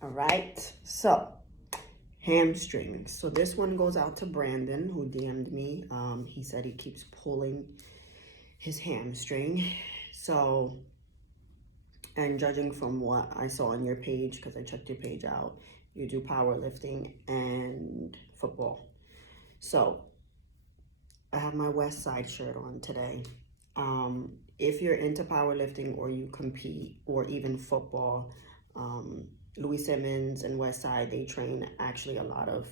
All right, so hamstrings. So this one goes out to Brandon, who DM'd me. He said he keeps pulling his hamstring. So, and judging from what I saw on your page, because I checked your page out, you do powerlifting and football. So I have my West Side shirt on today. If you're into powerlifting or you compete or even football, Louis Simmons and West Side, they train actually a lot of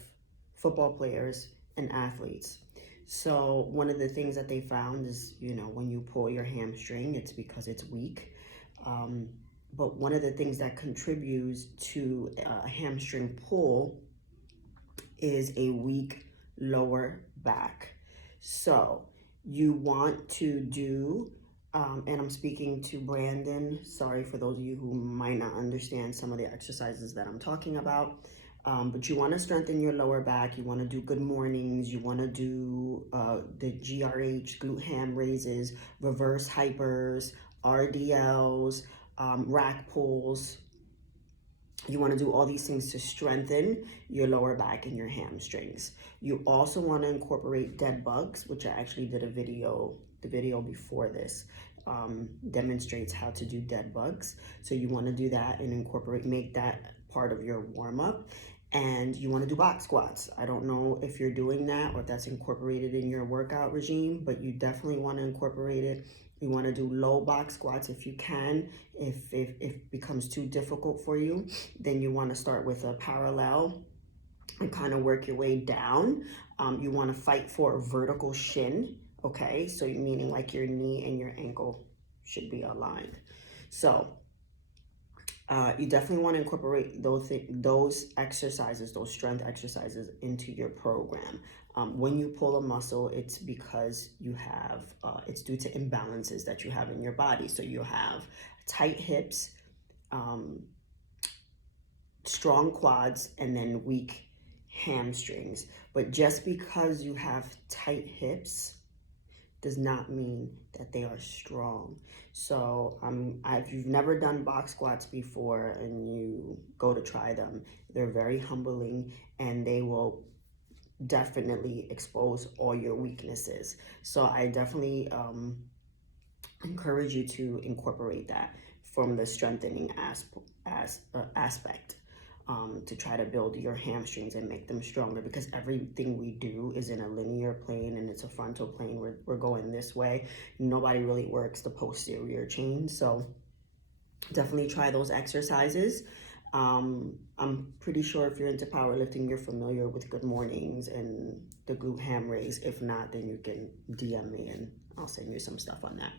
football players and athletes. So one of the things that they found is, when you pull your hamstring, it's because it's weak. But one of the things that contributes to a hamstring pull is a weak lower back. So you want to do, and I'm speaking to Brandon, sorry for those of you who might not understand some of the exercises that I'm talking about, but you want to strengthen your lower back. You want to do good mornings. You want to do the GRH, glute ham raises, reverse hypers, RDLs, rack pulls. You want to do all these things to strengthen your lower back and your hamstrings. You also want to incorporate dead bugs, which I actually did the video before this demonstrates how to do dead bugs. So you want to do that and make that part of your warm up. And you want to do box squats. I don't know if you're doing that or if that's incorporated in your workout regime, but you definitely want to incorporate it. You want to do low box squats if you can. If it becomes too difficult for you, then you want to start with a parallel and kind of work your way down. You want to fight for a vertical shin, okay? So meaning like your knee and your ankle should be aligned. So you definitely want to incorporate those exercises, those strength exercises into your program. When you pull a muscle, it's because you have, it's due to imbalances that you have in your body. So you have tight hips, strong quads, and then weak hamstrings. But just because you have tight hips does not mean that they are strong. So if you've never done box squats before and you go to try them, they're very humbling and they will definitely expose all your weaknesses. So I definitely encourage you to incorporate that from the strengthening aspect. To try to build your hamstrings and make them stronger, because everything we do is in a linear plane and it's a frontal plane. We're going this way. Nobody really works the posterior chain. So definitely try those exercises. I'm pretty sure if you're into powerlifting, you're familiar with good mornings and the glute ham raise. If not, then you can DM me and I'll send you some stuff on that.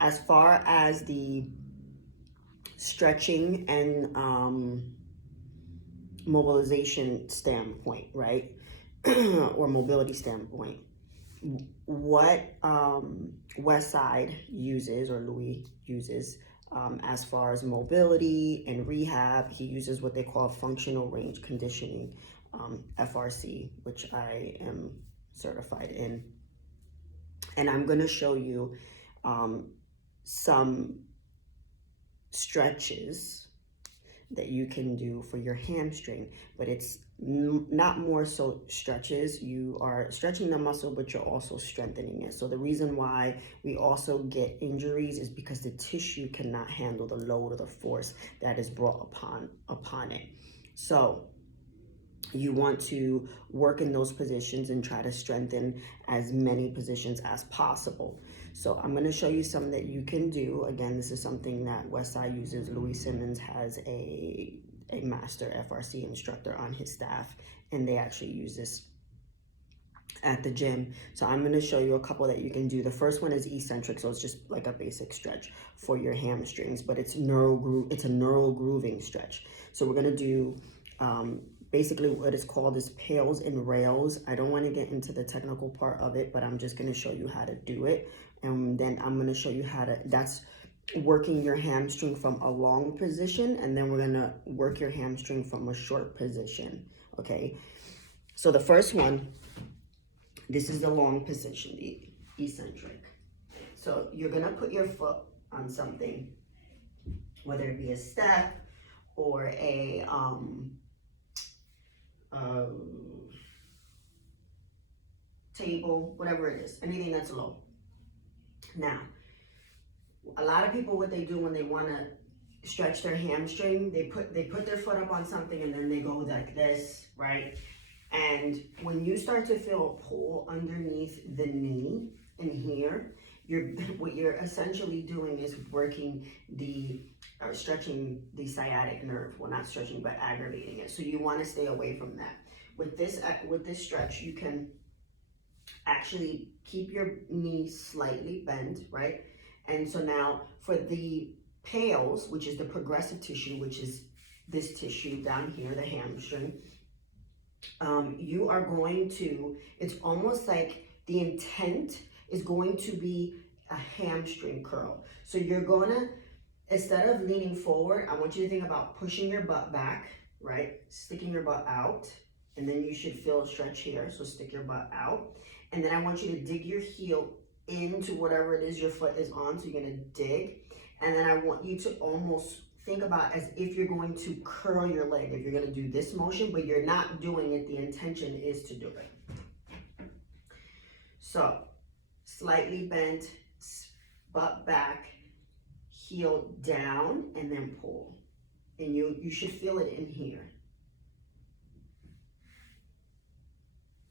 As far as the stretching and mobilization standpoint, right? Or mobility standpoint, what West Side uses or Louis uses as far as mobility and rehab, he uses what they call functional range conditioning, FRC, which I am certified in. And I'm going to show you some stretches that you can do for your hamstring, but it's not more so stretches. You are stretching the muscle, but you're also strengthening it. So the reason why we also get injuries is because the tissue cannot handle the load or the force that is brought upon it. So you want to work in those positions and try to strengthen as many positions as possible. So I'm going to show you some that you can do. Again, this is something that Westside uses. Louis Simmons has a master FRC instructor on his staff, and they actually use this at the gym. So I'm going to show you a couple that you can do. The first one is eccentric, so it's just like a basic stretch for your hamstrings, but it's a neural grooving stretch. So we're going to do basically what is called is pails and rails. I don't want to get into the technical part of it, but I'm just going to show you how to do it. And then I'm going to show you how to, that's working your hamstring from a long position, and then we're going to work your hamstring from a short position. Okay. So the first one, this is the long position, the eccentric. So you're going to put your foot on something, whether it be a step or a table, whatever it is, anything that's low. Now, a lot of people, what they do when they want to stretch their hamstring, they put their foot up on something and then they go like this, right? And when you start to feel a pull underneath the knee in here, what you're essentially doing is working or stretching the sciatic nerve. Well, not stretching, but aggravating it. So you want to stay away from that. With this stretch, you can actually keep your knee slightly bent, right? And so now for the pales, which is the progressive tissue, which is this tissue down here, the hamstring, you are going to, it's almost like the intent is going to be a hamstring curl. So you're gonna, instead of leaning forward, I want you to think about pushing your butt back, right? Sticking your butt out, and then you should feel a stretch here. So stick your butt out. And then I want you to dig your heel into whatever it is your foot is on. So you're gonna dig. And then I want you to almost think about as if you're going to curl your leg. If you're gonna do this motion, but you're not doing it, the intention is to do it. So slightly bent, butt back, heel down, and then pull. And you should feel it in here.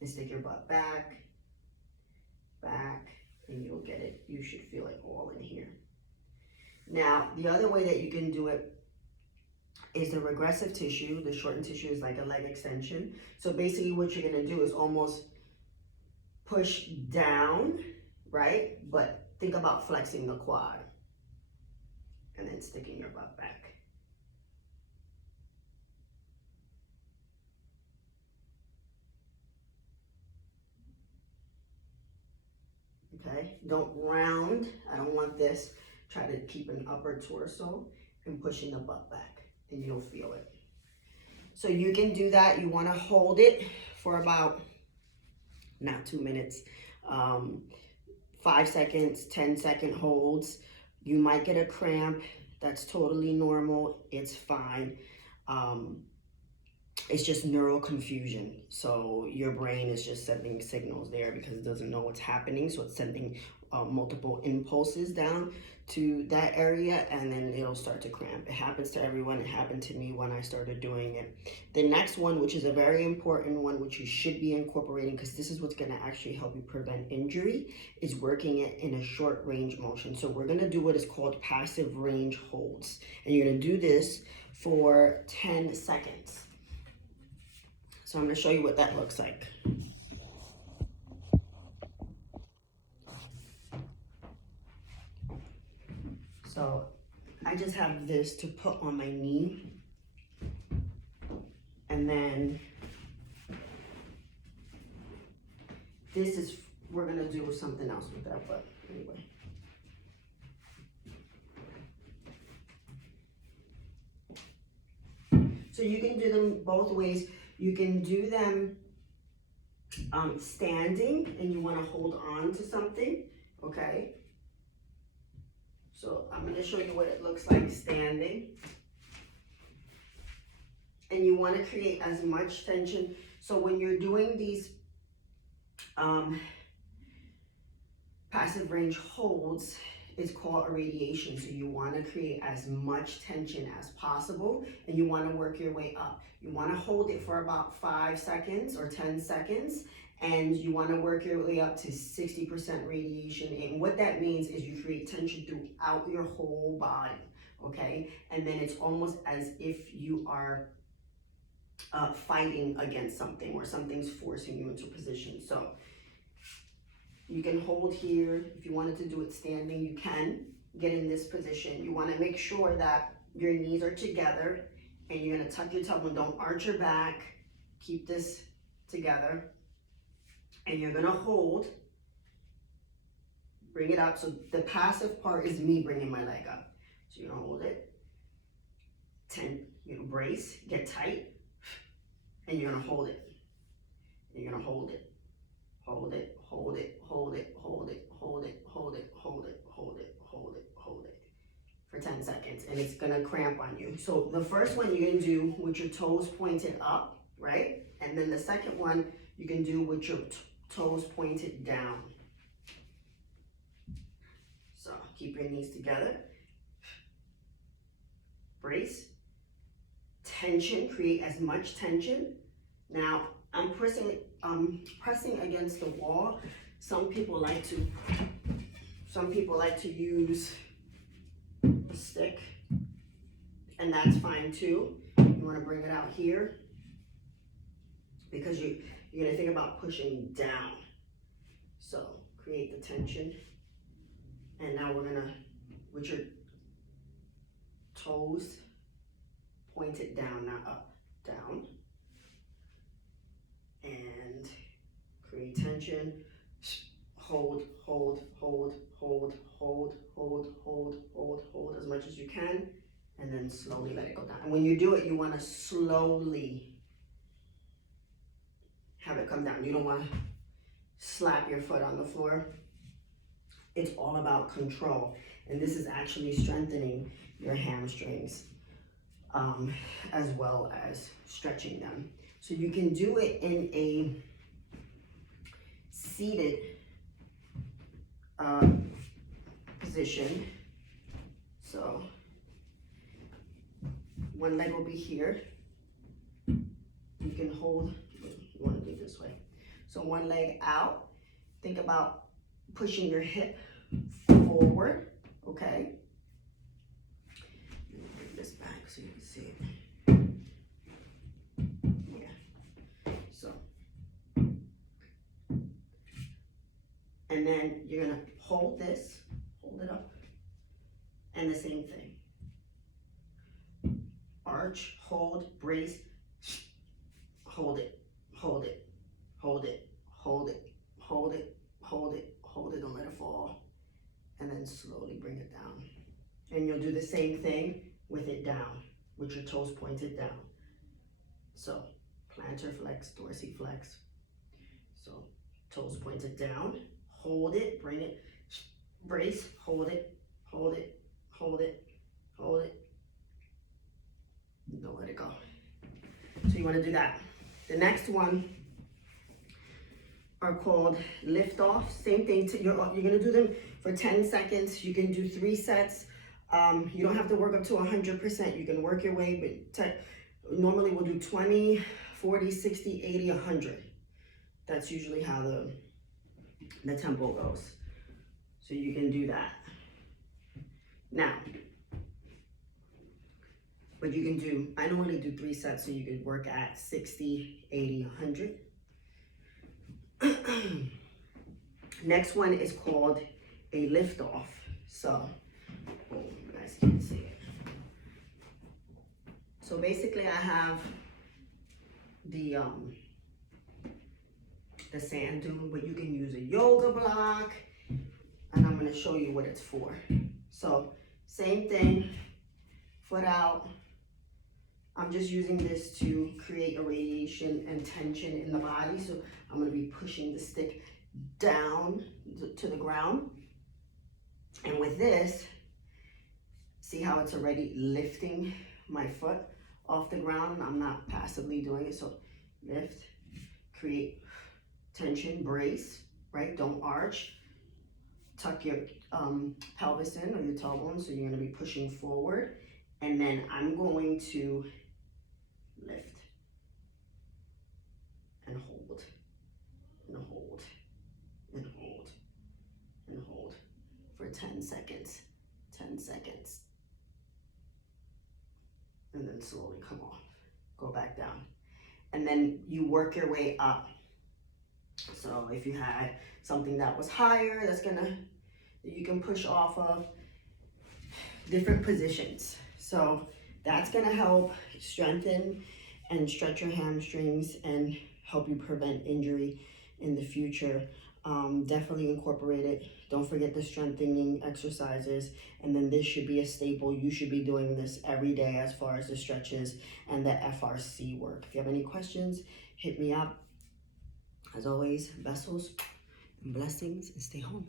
And stick your butt back, and you'll get it. You should feel it all in here. Now, the other way that you can do it is the regressive tissue. The shortened tissue is like a leg extension. So basically what you're gonna do is almost push down, right? But think about flexing the quad and then sticking your butt back. Okay, don't round. I don't want this. Try to keep an upper torso and pushing the butt back, and you'll feel it. So you can do that. You want to hold it for about, not 2 minutes, 5 seconds, 10-second holds. You might get a cramp. That's totally normal. It's fine. It's just neural confusion. So your brain is just sending signals there because it doesn't know what's happening. So it's sending multiple impulses down to that area, and then it'll start to cramp. It happens to everyone. It happened to me when I started doing it. The next one, which is a very important one, which you should be incorporating because this is what's going to actually help you prevent injury, is working it in a short range motion. So we're going to do what is called passive range holds. And you're going to do this for 10 seconds. So I'm going to show you what that looks like. So I just have this to put on my knee, and then this is, we're gonna do something else with that, but anyway. So you can do them both ways. You can do them standing, and you wanna hold on to something, okay? So I'm going to show you what it looks like standing. And you want to create as much tension. So when you're doing these passive range holds, it's called irradiation. So you want to create as much tension as possible, and you want to work your way up. You want to hold it for about 5 seconds or 10 seconds. And you want to work your way up to 60% radiation. And what that means is you create tension throughout your whole body, okay? And then it's almost as if you are fighting against something, or something's forcing you into position. So you can hold here. If you wanted to do it standing, you can get in this position. You want to make sure that your knees are together, and you're going to tuck your tailbone. Don't arch your back. Keep this together. And you're gonna hold, bring it up. So the passive part is me bringing my leg up. So you're gonna hold it, 10, you know, brace, get tight, and you're gonna hold it. You're gonna hold it, hold it, hold it, hold it, hold it, hold it, hold it, hold it, hold it, hold it, hold it, for 10 seconds, and it's gonna cramp on you. So the first one you can do with your toes pointed up, right? And then the second one you can do with your toes pointed down. So keep your knees together. Brace. Tension, create as much tension. Now I'm pressing against the wall. Some people like to use a stick, and that's fine too. You want to bring it out here because you're gonna think about pushing down. So create the tension, and now we're gonna, with your toes pointed down, not up, down, and create tension. Hold, hold, hold, hold, hold, hold, hold, hold, hold as much as you can, and then slowly let it go down. And when you do it, you want to slowly have it come down. You don't want to slap your foot on the floor. It's all about control, and this is actually strengthening your hamstrings as well as stretching them. So you can do it in a seated position. So one leg will be here. You can hold, you want to do it this way. So one leg out. Think about pushing your hip forward, okay? Let me bring this back so you can see it. Yeah. So, and then you're gonna hold this, hold it up, and the same thing. Arch, hold, brace, hold it, hold it, hold it, hold it, hold it, hold it, hold it, don't let it fall, and then slowly bring it down. And you'll do the same thing with it down, with your toes pointed down. So plantar flex, dorsiflex. So toes pointed down, hold it, bring it, brace, hold it, hold it, hold it, hold it. Don't let it go. So you want to do that. The next one are called lift off. Same thing, you're gonna do them for 10 seconds. You can do 3 sets. You don't have to work up to 100%. You can work your way, but normally we'll do 20, 40, 60, 80, 100. That's usually how the tempo goes. So you can do that. Now, but you can do, I normally do 3 sets, so you can work at 60, 80, 100. Next one is called a lift off. So, you guys can't see it. So basically I have the sand dune, but you can use a yoga block, and I'm gonna show you what it's for. So same thing, foot out. I'm just using this to create a radiation and tension in the body. So I'm gonna be pushing the stick down to the ground. And with this, see how it's already lifting my foot off the ground? I'm not passively doing it. So lift, create tension, brace, right? Don't arch. Tuck your pelvis in or your tailbone, so you're gonna be pushing forward. And then I'm going to lift and hold and hold and hold and hold for 10 seconds, 10 seconds. And then slowly come off, go back down. And then you work your way up. So if you had something that was higher, that you can push off of, different positions. So that's gonna help strengthen and stretch your hamstrings and help you prevent injury in the future. Definitely incorporate it. Don't forget the strengthening exercises. And then this should be a staple. You should be doing this every day as far as the stretches and the FRC work. If you have any questions, hit me up. As always, vessels and blessings, and stay home.